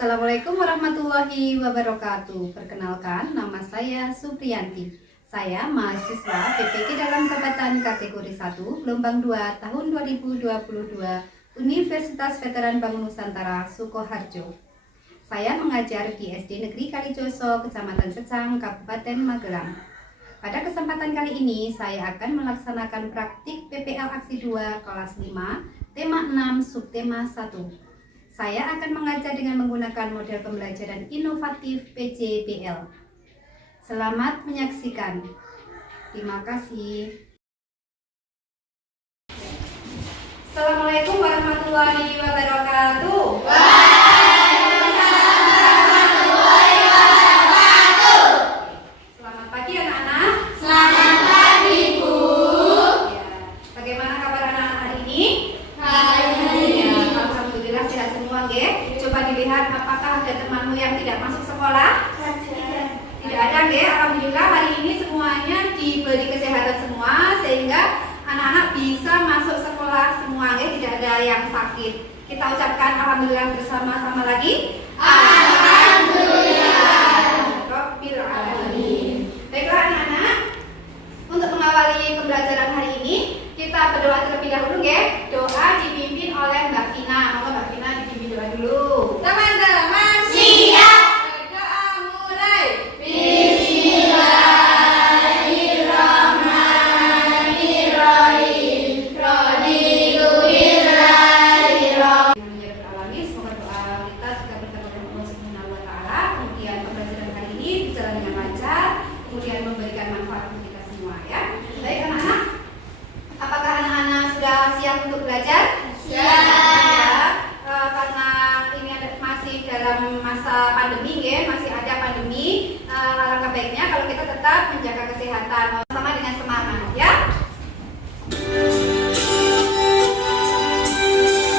Assalamualaikum warahmatullahi wabarakatuh. Perkenalkan, nama saya Supriyanti. Saya mahasiswa PPG dalam jabatan kategori 1 gelombang 2 tahun 2022 Universitas Veteran Bangun Nusantara Sukoharjo. Saya mengajar di SD Negeri Kalijoso, Kecamatan Secang, Kabupaten Magelang. Pada kesempatan kali ini saya akan melaksanakan praktik PPL Aksi 2 kelas 5, tema 6, subtema 1. Saya akan mengajar dengan menggunakan model pembelajaran inovatif PJBL. Selamat menyaksikan. Terima kasih. Assalamualaikum warahmatullahi wabarakatuh. Waalaikumsalam warahmatullahi wabarakatuh. Selamat pagi anak-anak. Selamat pagi, Bu. Ya, bagaimana kabar anak-anak hari ini? Alhamdulillah. Sehat semua, nggih. Coba dilihat apakah ada temanmu yang tidak masuk sekolah? Tidak ada, nggih. Alhamdulillah hari ini semuanya diberi kesehatan semua sehingga anak-anak bisa masuk sekolah semua, nggih. Tidak ada yang sakit. Kita ucapkan alhamdulillah bersama-sama lagi. Alhamdulillah. Rabbil alamin. Baiklah anak-anak, untuk mengawali pembelajaran hari ini kita berdoa terlebih dahulu, nggih. Doa dipimpin oleh Mbak Vina. Monggo Mbak Vina dipimpin doa dulu. Teman-teman Siap. berdoa mulai. Bismillahirrahmanirrahim. Raditu billahi rabb. Alamin, semoga doa kita juga berkabul oleh Allah Subhanahu wa taala. Kemudian pembelajaran hari ini berjalan dengan lancar, kemudian memberikan manfaat untuk kita semua, ya. Baik anak-anak, apakah anak-anak sudah siap untuk belajar? Siap. Karena ini masih dalam masa pandemi, ya, masih ada pandemi. Alangkah baiknya kalau kita tetap menjaga kesehatan sama dengan semangat, ya.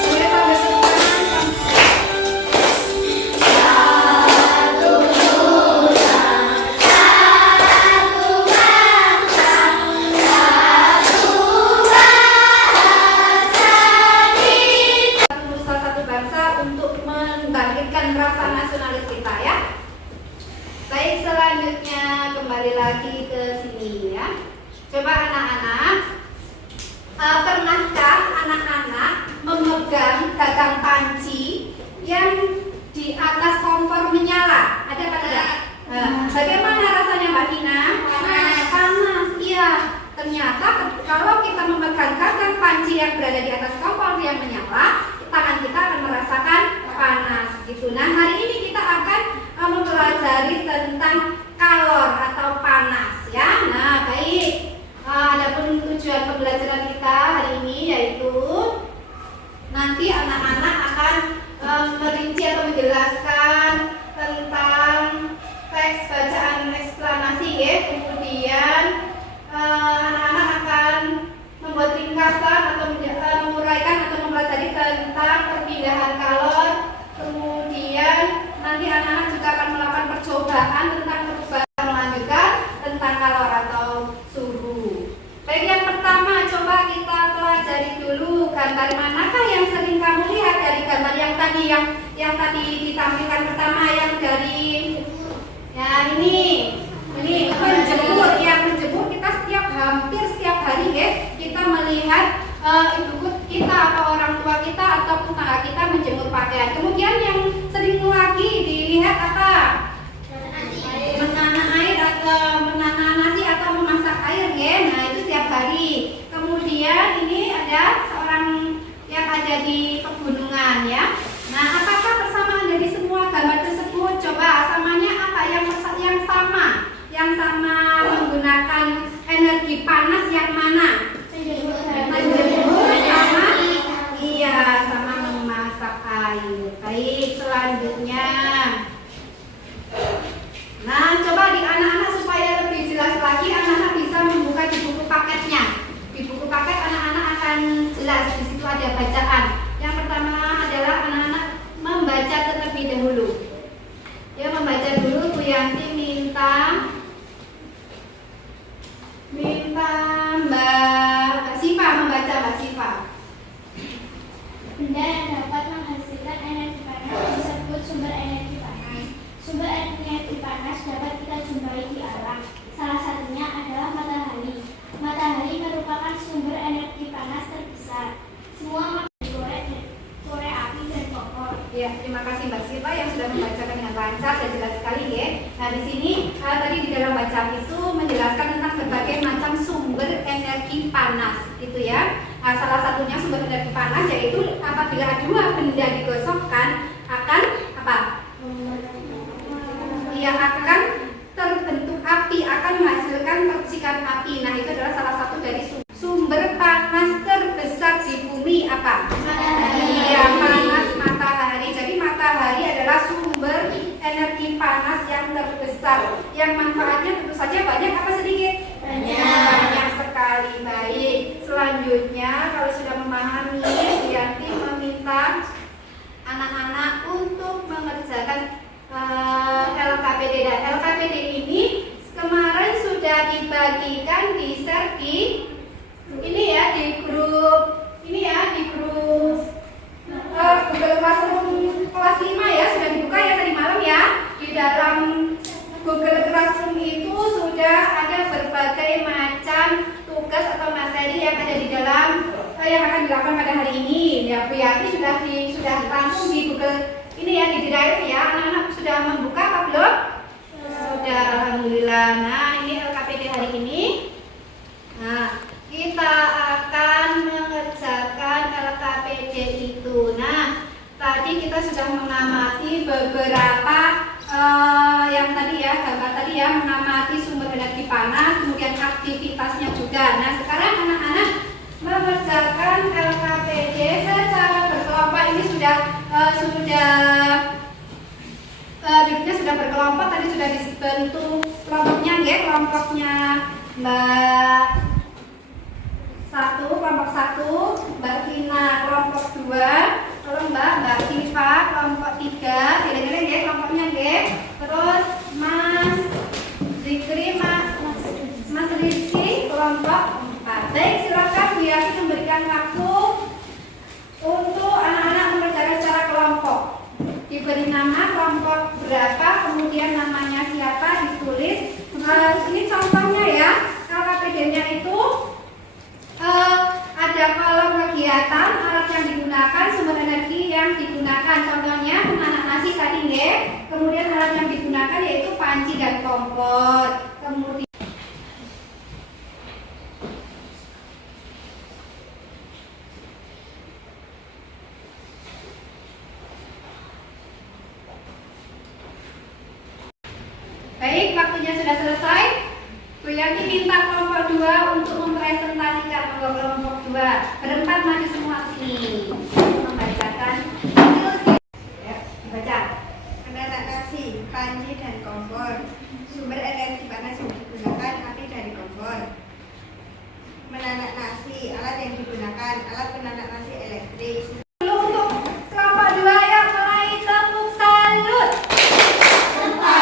Boleh sambil semangat. Satu nusa satu bangsa untuk membangkitkan rasa nasionalis kita, ya. Baik, selanjutnya kembali lagi ke sini, ya. Coba anak-anak, pernahkah anak-anak memegang gagang panci yang di atas kompor menyala? Ada apa tidak? Bagaimana rasanya Mbak Vina? Panas, iya. Ternyata kalau kita memegang gagang panci yang berada di atas kompor yang menyala, tangan kita akan merasakan panas gitu. Nah, hari ini kita akan mempelajari tentang kalor atau panas, ya. Nah, baik. Adapun tujuan pembelajaran kita hari ini yaitu nanti anak-anak akan merinci atau menjelaskan tentang teks bacaan eksplanasi, ya. Kemudian anak-anak akan membuat ringkasan atau menguraikan atau mempelajari tentang perpindahan kalor. Kemudian nanti anak-anak juga akan melakukan percobaan tentang perubahan melanjutkan tentang kalor atau suhu. Baik, yang pertama coba kita pelajari dulu gambar manakah yang sering kamu lihat dari gambar yang tadi ditampilkan pertama yang dari ini menjemur. Yang menjemur kita hampir setiap hari, ya, kita melihat ibu kita atau orang tua kita ataupun tetangga kita menjemur pakaian. Kemudian yang sering lagi dilihat apa? Menanam air atau menanam nasi atau memasak air, ya. Nah, itu setiap hari. Kemudian ini ada seorang yang ada di pegunungan, ya. Nah, apakah persamaan dari semua gambar tersebut? Coba samanya apa? Yang sama menggunakan energi panas yang mana? Menjemur sama? Iya, sama memasak air. Baik, selanjutnya. Nah, coba di anak-anak supaya lebih jelas lagi, anak-anak bisa membuka di buku paketnya. Di buku paket anak-anak akan jelas, di situ ada bacaan. Yang pertama adalah anak-anak membaca terlebih dahulu. Ya, membaca dulu. Bu Yanti minta Mbak Siva membaca, Mbak Siva. Benda yang dapat menghasilkan energi panas disebut sumber energi energi panas dapat kita jumpai di alam. Salah satunya adalah matahari. Matahari merupakan sumber energi panas terbesar. Semua korek api dan kompor. Ya, terima kasih Mbak Sita yang sudah membacakan dengan lancar dan jelas sekali ya. Nah di sini tadi di dalam bacaan itu menjelaskan tentang berbagai macam sumber energi panas, gitu ya. Nah, salah satunya sumber energi panas yaitu apabila dua benda digosokkan akan apa? Ya akan terbentuk api, akan menghasilkan percikan api. Nah itu adalah salah satu dari sumber panas terbesar di bumi apa? Iya, panas matahari. Jadi matahari adalah sumber energi panas yang terbesar. Yang manfaatnya tentu saja banyak apa sedikit? Banyak sekali. Baik. Selanjutnya kalau sudah memahami, Yanti meminta anak-anak untuk mengerjakan LKPD. Dan LKPD ini kemarin sudah dibagikan di share di ini ya, di grup ini ya, di grup Google Classroom kelas 5 ya, sudah dibuka ya tadi malam ya. Di dalam Google Classroom itu sudah ada berbagai macam tugas atau materi yang ada di dalam yang akan dilakukan pada hari ini. Ya, Bu Yati sudah langsung di Google ini ya, di drive ya. Anak-anak sudah membuka apa belum? Sudah, alhamdulillah. Nah, ini LKPD hari ini. Nah, kita akan mengerjakan LKPD itu. Nah, tadi kita sudah mengamati beberapa yang tadi ya, gambar tadi ya, mengamati sumber energi panas, kemudian aktivitasnya juga. Nah, sekarang anak-anak mengerjakan LKPD secara berkelompok. Ini sudah grupnya sudah berkelompok, tadi sudah dibentuk kelompoknya ya, kelompoknya Mbak 1, kelompok 1, Mbak Vina kelompok 2, kalau Mbak Siva kelompok 3, kira-kira ya kelompoknya ya. Terus Mas Zikri, Mas Rizky kelompok 4. Baik, silakan Bu Yati memberikan waktu untuk anak-anak mengerjakan secara kelompok. Diberi nama kelompok berapa, kemudian namanya siapa, ditulis. Ini contohnya ya, LKPD-nya itu ada kolom kegiatan, alat yang digunakan, sumber energi yang digunakan. Contohnya memanak nasi tadi ya. Kemudian alat yang digunakan yaitu panci dan kompor. Kemudian baik, waktunya sudah selesai. Bu Yanti minta kelompok 2 untuk mempresentasikan kelompok 2. Berempat maju semua ke sini. Membacakan hasil. Ya, baca. Menanak nasi, panci dan kompor. Sumber energi panas yang digunakan api dari kompor. Menanak nasi, alat yang digunakan alat penanak nasi elektrik. Dulu untuk kelompok 2 yang mulai tepuk salut.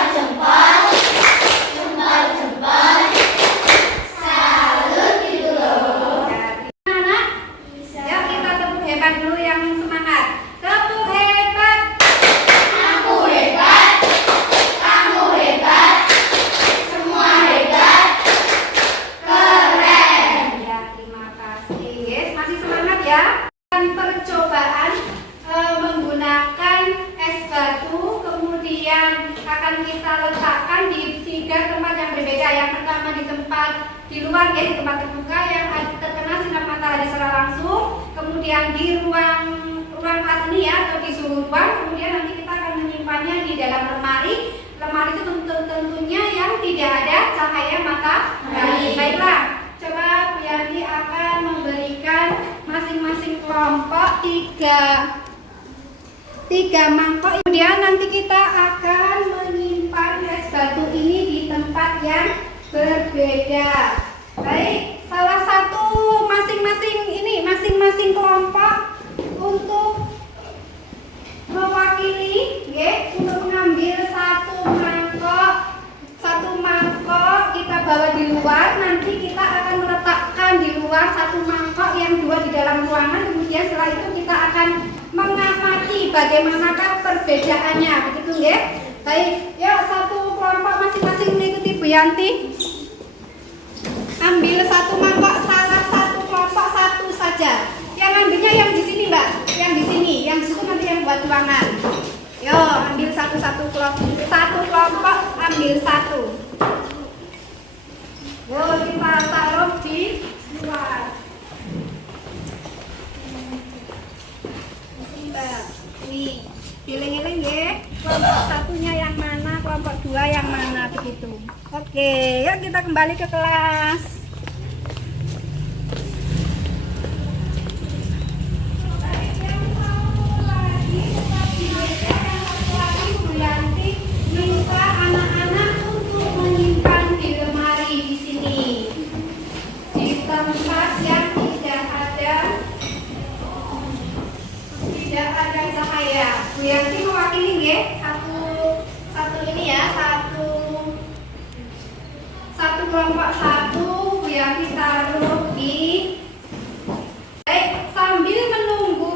Jempol. Salut gitu loh. Anak, ya kita tepuk hebat dulu yang semangat. Tepuk hebat. Aku hebat. Kamu hebat. Semua hebat. Keren. Ya, terima kasih. Yes, masih semangat ya. Percobaan menggunakan es batu, kemudian akan kita letakkan di 3 tempat yang berbeda. Yang pertama di tempat di luar ya, di tempat terbuka yang terkena sinar matahari secara langsung. Kemudian di ruang kelas ini ya, atau di suhu ruang. Kemudian nanti kita akan menyimpannya di dalam lemari. Lemari itu tentunya yang tidak ada cahaya matahari. Baiklah, coba Bu Yanti akan memberikan masing-masing kelompok 3 mangkok. Kemudian nanti kita akan menyimpan es batu ini di tempat yang berbeda. Baik, salah satu masing-masing kelompok untuk mewakili, untuk mengambil satu mangkok kita bawa di luar. Nanti kita akan meletakkan di luar 1 mangkok, yang 2 di dalam ruangan. Kemudian setelah itu kita akan mengamati bagaimanakah perbedaannya, begitu ya. Baik, yuk satu masing-masing mengikuti Bu Yanti? Ambil satu mangkok, salah satu kelompok satu saja. Yang ambilnya yang di sini Mbak, yang di sini, yang di situ nanti yang buat tuangan. Yo, ambil satu kelompok ambil satu. Yo, kita taruh di luar. Mbak, nih, pilih-pilih ya. Kelompok satunya yang mana, kelompok dua yang mana begitu. Oke, yuk kita kembali ke kelas. Bu Yanti minta anak-anak untuk menyimpan di lemari di sini, di tempat yang tidak ada cahaya. Bu Yanti mewakili ya, satu ini ya, satu kelompok satu Bu Yanti taruh di. Sambil menunggu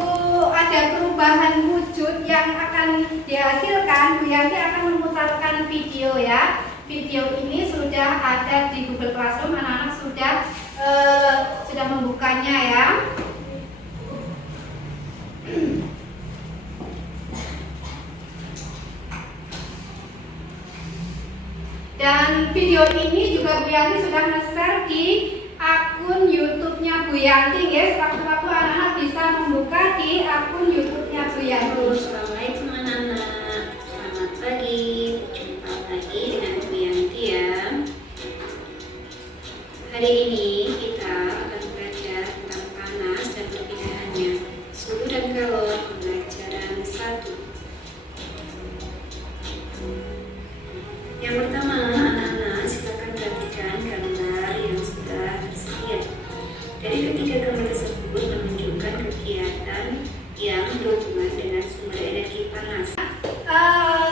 ada perubahan wujud yang akan dihasilkan, Bu Yanti akan memutarkan video ya. Video ini sudah ada di Google Classroom, anak-anak sudah membukanya ya. Dan video ini juga Bu Yanti sudah nge-share di akun YouTube-nya Bu Yanti ya. Sewaktu-waktu anak-anak bisa membuka di akun YouTube-nya Bu Yanti. Assalamualaikum anak-anak. Selamat pagi. Jumpa lagi dengan Bu Yanti ya. Hari ini kita akan belajar tentang panas dan perpindahannya, suhu dan kalor, pembelajaran 1. Yang pertama, anak-anak silakan perhatikan gambar yang sudah tersedia. Dari ketiga gambar tersebut menunjukkan kegiatan yang berhubungan dengan sumber energi panas.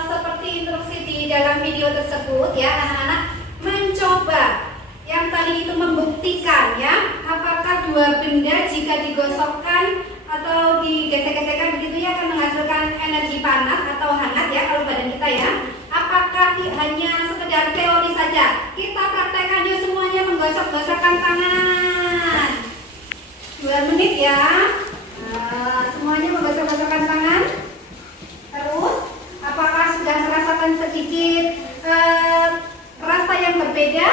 Seperti instruksi di dalam video tersebut ya, anak-anak mencoba yang tadi itu membuktikan ya, apakah dua benda jika digosokkan atau digesek-gesekkan begitu ya akan menghasilkan energi panas atau hangat ya kalau badan kita ya. Apakah hanya sekedar teori saja? Kita praktekkan yuk semuanya menggosok-gosokkan tangan. 2 menit ya. Semuanya menggosok-gosokkan tangan. Terus, apakah sudah merasakan sedikit rasa yang berbeda?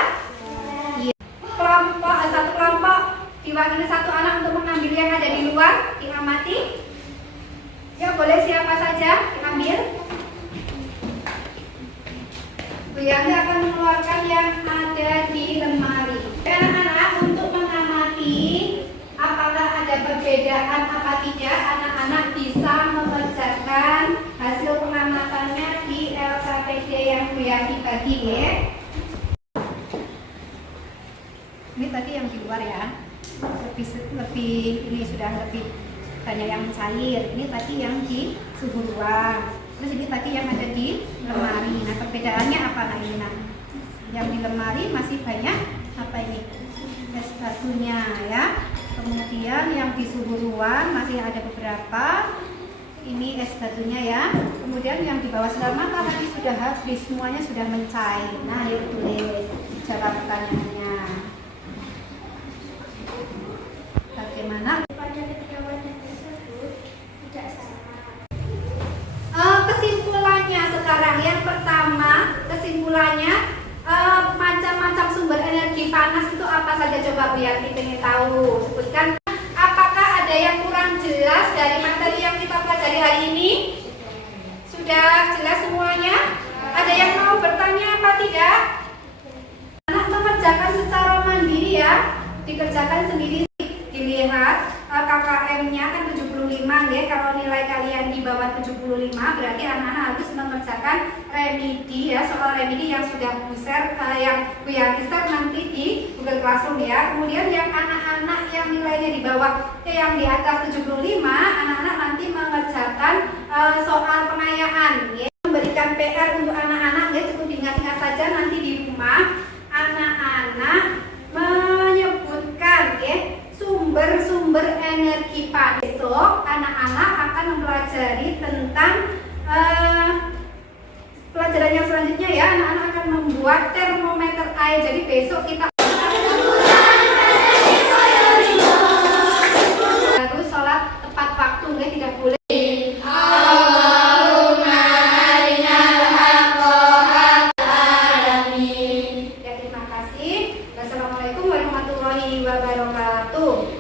Iya. Satu kelompok diwakili satu anak untuk mengambil yang ada di luar, diamati. Ya boleh siapa saja diambil. Bu Yanti akan mengeluarkan yang ada di lemari. Anak-anak untuk mengamati apakah ada perbedaan apa tidak, anak-anak bisa mengerjakan hasil pengamatannya di LKPD yang Bu Yanti bagi ya. Ini tadi yang di luar ya, lebih ini sudah lebih banyak yang cair. Ini tadi yang di suhu ruang. Terus ini tadi yang ada di lemari. Nah perbedaannya apa nah ini nah? Yang di lemari masih banyak apa ini? Es batunya ya. Kemudian yang di suhu ruang masih ada beberapa. Ini es batunya ya. Kemudian yang di bawah sinar mata tadi sudah habis, semuanya sudah mencair. Nah yuk tulis jawab pertanyaannya. Bagaimana? Pada ketiga wadah tersebut tidak sama. Kesimpulannya sekarang yang pertama, kesimpulannya macam-macam sumber energi panas itu apa saja coba Bu Yanti ingin tahu. Sebutkan apakah ada yang kurang jelas dari materi yang kita pelajari hari ini? Sudah jelas semuanya? Ada yang mau bertanya apa tidak? Anak mengerjakan secara mandiri ya, dikerjakan sendiri. Dilihat KKM-nya kan 75 ya. Kalau nilai kalian di bawah 75 berarti anak-anak harus mengerjakan remedi ya, soal remedi yang sudah yang Bu Yanti share nanti di Google Classroom ya. Kemudian yang anak-anak yang nilainya di bawah yang di atas 75, anak-anak nanti mengerjakan soal pengayaan ya. Memberikan PR untuk anak-anak ya, cukup diingat-ingat saja nanti di rumah anak-anak menyebutkan ya sumber-sumber energi panas. Besok anak-anak akan mempelajari tentang pelajaran yang selanjutnya ya, anak-anak akan membuat Yuk kita harus sholat tepat waktu, nggak tidak boleh. Allahumma arinal haqqa alamin. Ya, terima kasih. Wassalamualaikum warahmatullahi wabarakatuh.